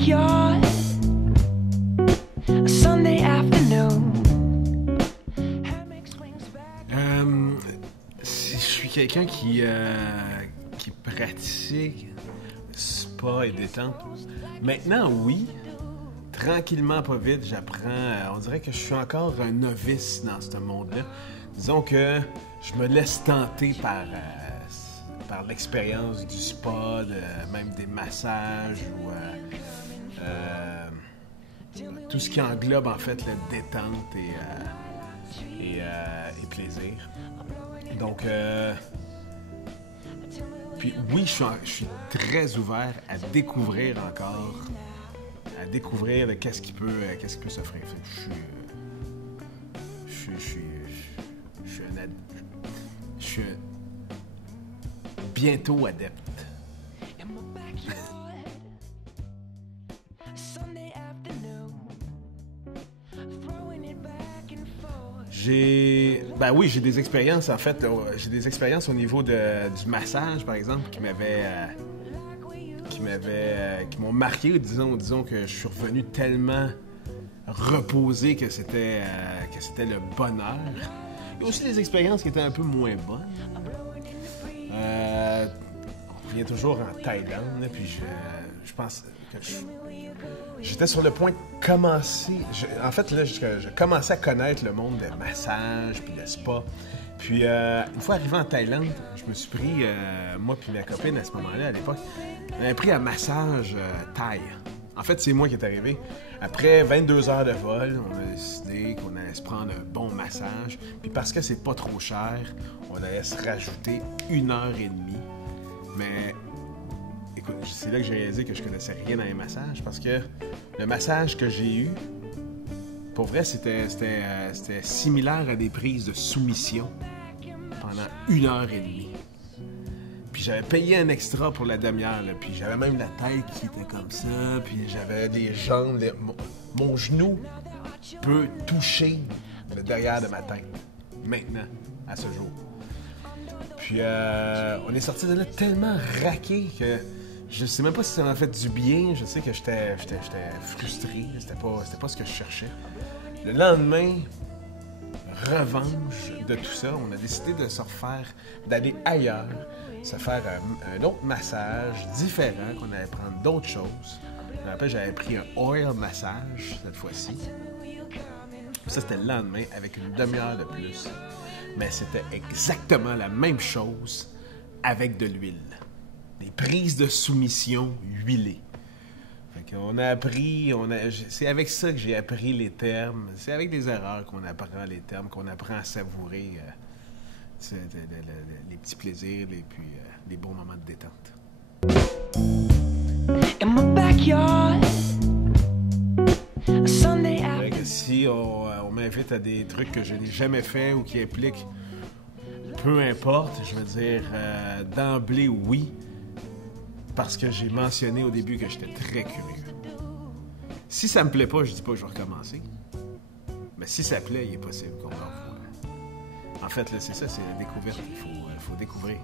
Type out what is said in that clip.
backyard, a Sunday afternoon. Si je suis quelqu'un qui pratique spa et détente, maintenant oui, tranquillement pas vite, j'apprends. On dirait que je suis encore un novice dans ce monde-là. Disons que je me laisse tenter par l'expérience du spa, même des massages ou tout ce qui englobe en fait la détente et plaisir. Donc, puis oui, je suis très ouvert à découvrir encore, qu'est-ce qui peut s'offrir. Je suis bientôt adepte. J'ai des expériences, en fait. J'ai des expériences au niveau du massage, par exemple, qui m'ont marqué. Disons que je suis revenu tellement reposé que c'était le bonheur. Il y a aussi des expériences qui étaient un peu moins bonnes. On revient toujours en Thaïlande, puis je pense que j'étais sur le point de commencer. En fait, là, je commençais à connaître le monde des massages puis de spa. Puis, une fois arrivé en Thaïlande, je me suis pris, moi puis ma copine à ce moment-là, à l'époque, on avait pris un massage thaï. En fait, c'est moi qui est arrivé. Après 22 heures de vol, on a décidé qu'on allait se prendre un bon massage. Puis parce que c'est pas trop cher, on allait se rajouter 1h30. Mais écoute, c'est là que j'ai réalisé que je connaissais rien dans les massages, parce que le massage que j'ai eu, pour vrai, c'était similaire à des prises de soumission pendant 1h30. Puis j'avais payé un extra pour la demi-heure, là, puis j'avais même la tête qui était comme ça, puis j'avais des jambes, mon genou peut toucher le derrière de ma tête, maintenant, à ce jour. Puis on est sorti de là tellement raqué que je sais même pas si ça m'a fait du bien. Je sais que j'étais frustré. C'était pas ce que je cherchais. Le lendemain, revanche de tout ça, on a décidé de d'aller ailleurs, se faire un autre massage différent, qu'on allait prendre d'autres choses. Je me rappelle, j'avais pris un oil massage cette fois-ci. Ça, c'était le lendemain avec une demi-heure de plus. Mais c'était exactement la même chose avec de l'huile. Des prises de soumission huilées. Fait qu'on a appris, c'est avec ça que j'ai appris les termes. C'est avec des erreurs qu'on apprend les termes, qu'on apprend à savourer les petits plaisirs et puis les bons moments de détente. In my backyard, a Sunday Fait que si on m'invite à des trucs que je n'ai jamais fait ou qui impliquent peu importe, je veux dire, d'emblée, oui, parce que j'ai mentionné au début que j'étais très curieux. Si ça me plaît pas, je dis pas que je vais recommencer. Mais si ça plaît, il est possible qu'on en revoie. En fait, là, c'est ça, c'est la découverte. Il faut découvrir.